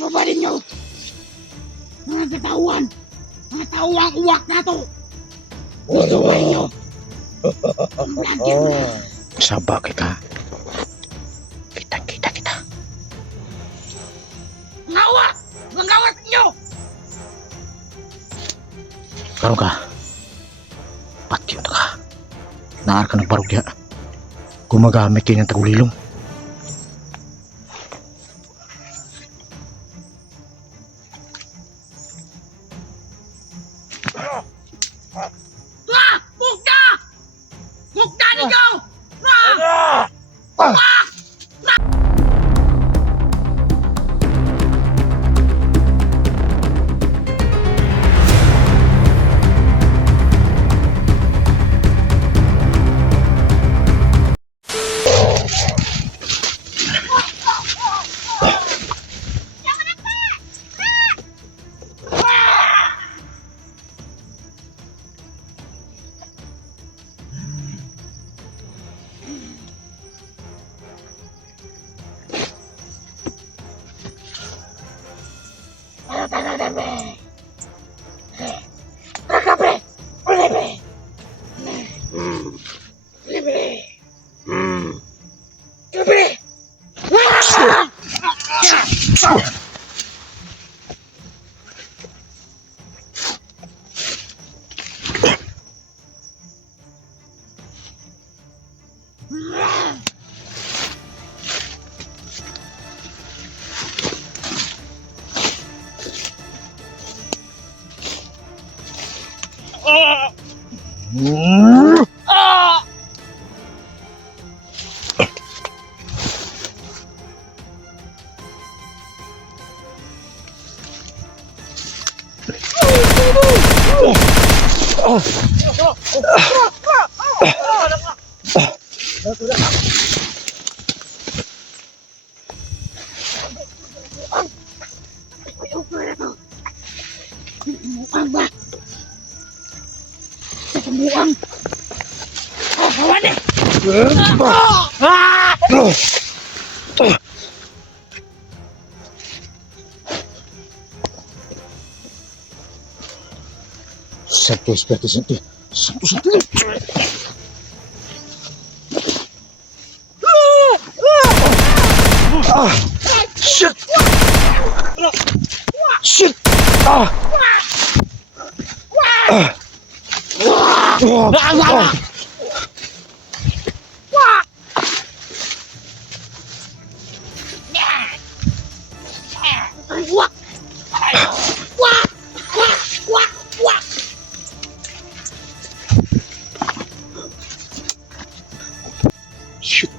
Isoba ninyo! Mga katawan! Mga tawang uwak na to! Isoba ninyo! Ang vlogger mo na! Saba kita. Kita kita. Mga uwak! Mga uwak ninyo! Karon ka. Pati yun ka. Naar ka ng barugya. Gumagamit yun ng tagulilong. Bukda! Bukda ninyo! Muang ba? Muang! Hawan eh! Santo Espiritu Santo. Santo Santo. Shit! Shit! Shoot!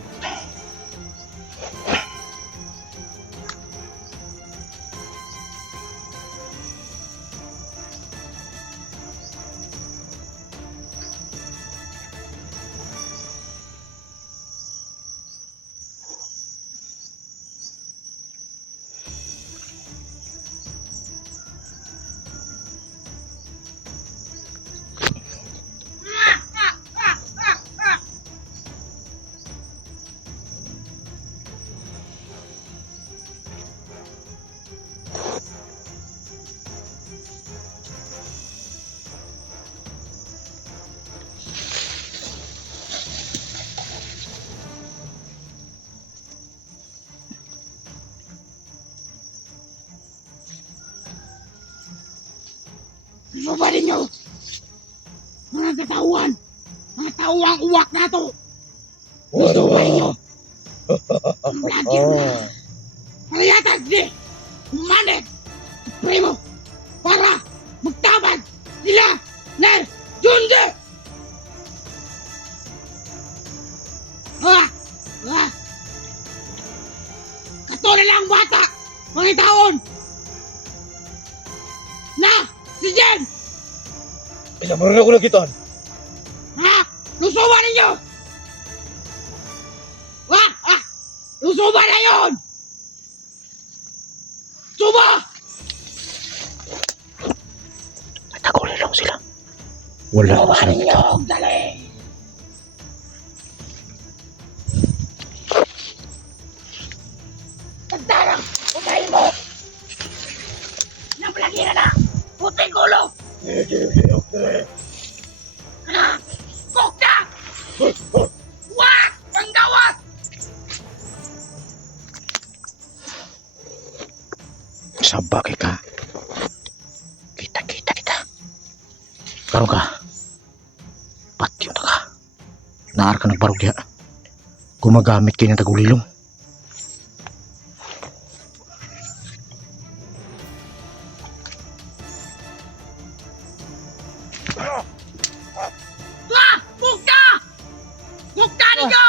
Isoba ninyo! Mga katawan! Mga tawang uwak na to! Isoba ninyo! Ang vlogger mo na! Palayatag di! Umanin! Primo! Para magtabag sila ng Junde! Kato na lang bata! Mga taon! Na! Si Jen! Ilang marunong ko nagitan. Ha? Lusuba ninyo! Lusuba na yun! Suba! Tagulilong sila. Wala ako sa ninyo! nakita. Dali! Tagdarang! Unahin mo! Kokda! Wak! Ang gawas! Sabagay ka. Kita kita. Karon ka. Patyo na ka. Naar ka nagbarog diha. Gumagamit kayo ng tagulilong. Ah! Kokda! Kokda ninyo!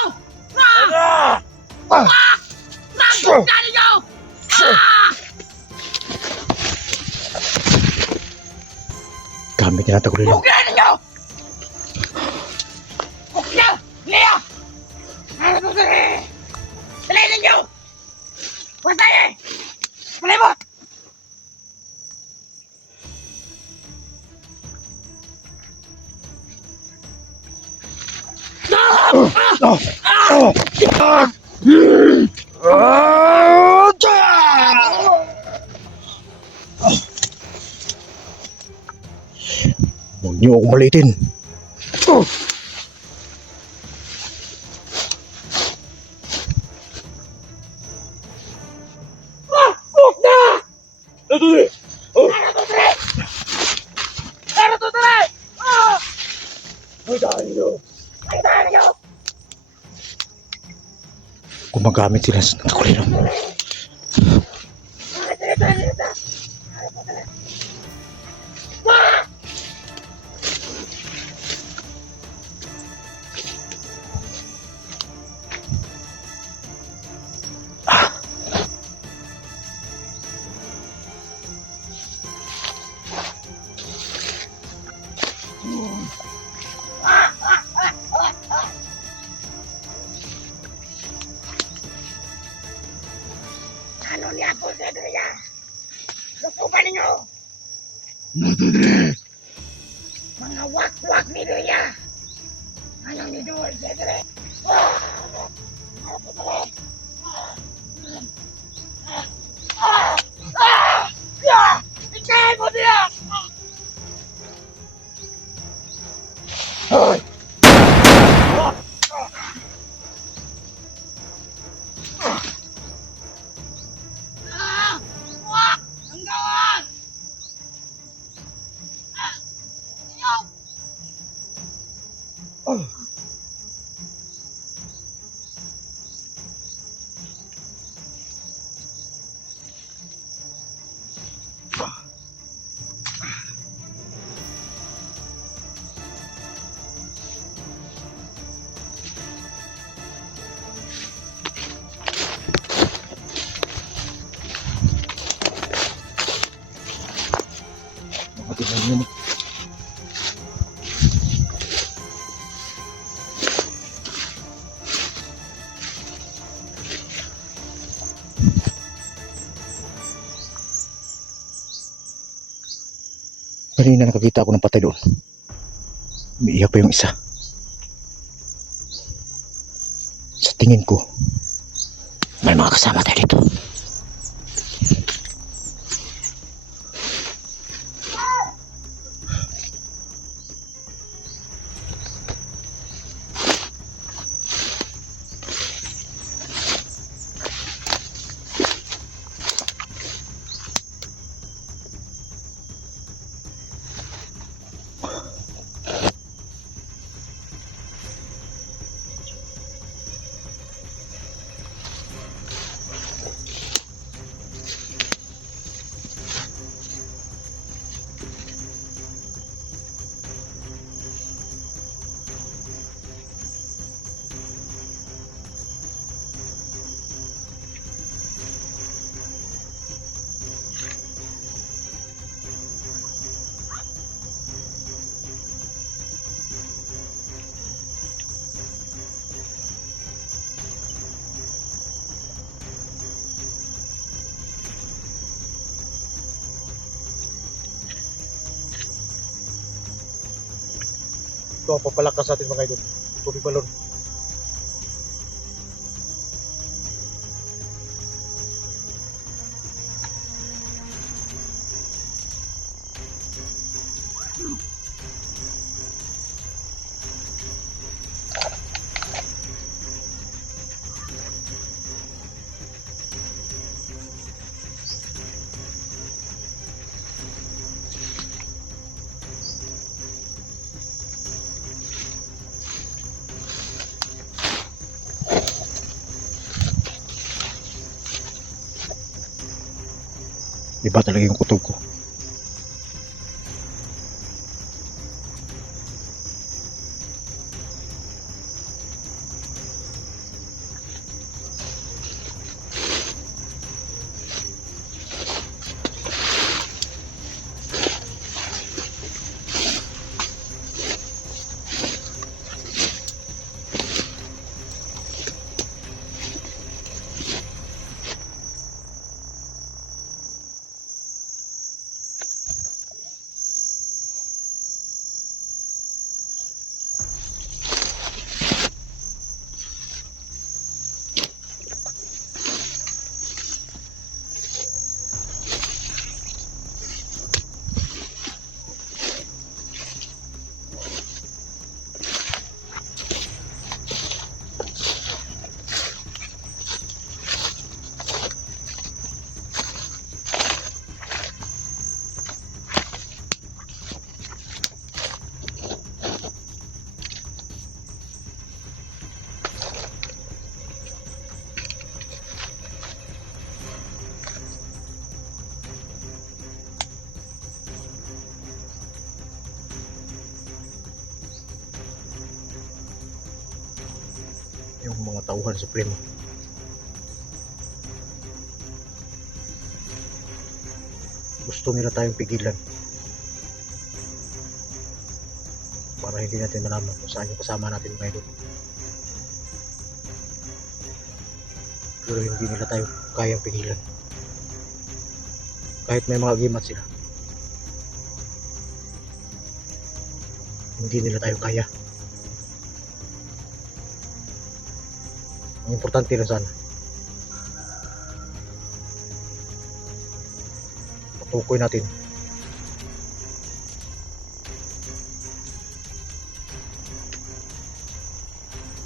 Ah! Wak! Kokda ninyo! Ah! Gamit niya ng tagulilong. Kokda ninyo! Kokda! Lea! Ano to sir? Dali ninyo! Patay eh! Palibot! Huwag niyo akong malitin. Ano to sir? Ah! Patay ninyo! Gumagamit sila ng tagulilong. Ano niya po sa daya? Lusuban ninyo! Mga wak-wak ni Daya! Ano ni Dol sa daya? Ikay mo niya! Wak! Ang gawan! Ayaw! Mga tingnan yun. Kanina nakakita ako ng patay doon. Umiiyak pa yung isa. Sa tingin ko, may mga kasama tayo dito. Ito ang papalakas sa atin mga idol. Tubig balon. Iba talaga yung kutob ko. Yung mga tauhan supremo. Gusto nila tayong pigilan para hindi natin malaman kung saan yung kasama natin mga idol. Pero hindi nila tayo kayang pigilan. Kahit may mga gimat sila, hindi nila tayo kaya. Ang importante lang sana, patukoy natin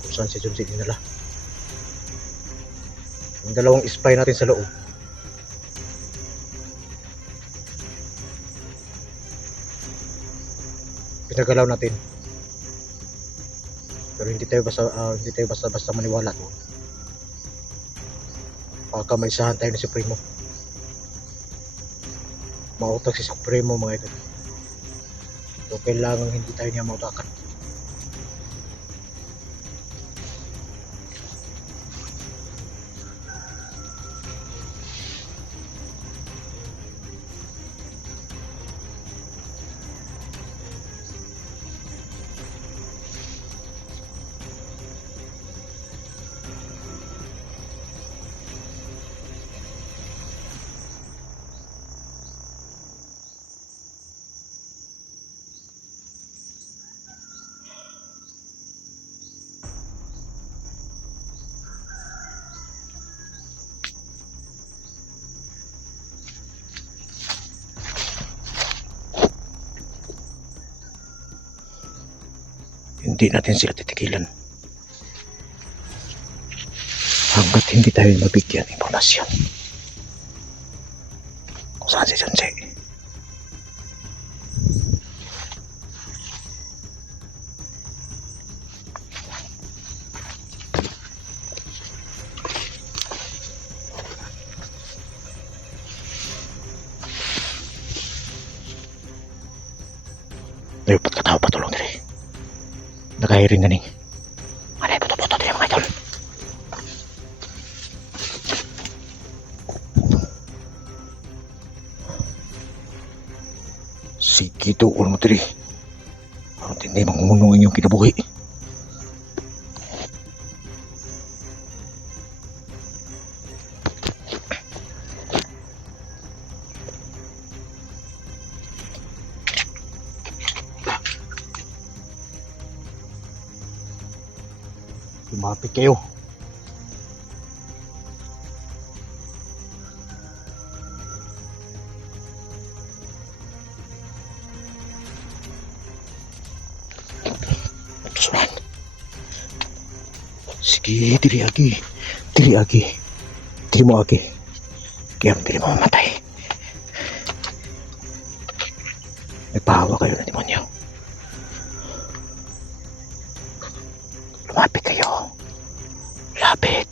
kung saan si Junsi dinala. Yung dalawang spy natin sa loob, pinagalaw natin. Pero hindi tayo basta maniwala doon. Baka may isahan tayo ni Supremo. Mautak si Supremo mga idol. So kailangan hindi tayo niya mautakan. Hindi natin sila titigilan hanggat hindi tayo mabigyan impormasyon kung saan si Junsi. Dapat katawa patulong diri. Nakahiring na ning. Manay puto-puto din mga idol. Sige tuol mo diri. Parang hindi mangunong inyong kinabuhi. Lumapit kayo. Sunan. Sige, diri agi. Diri agi. Diri mo agi. Kaya diri mo mamatay. Nagpahawa kayo ng demonyo. Lumapit kayo. Lapit.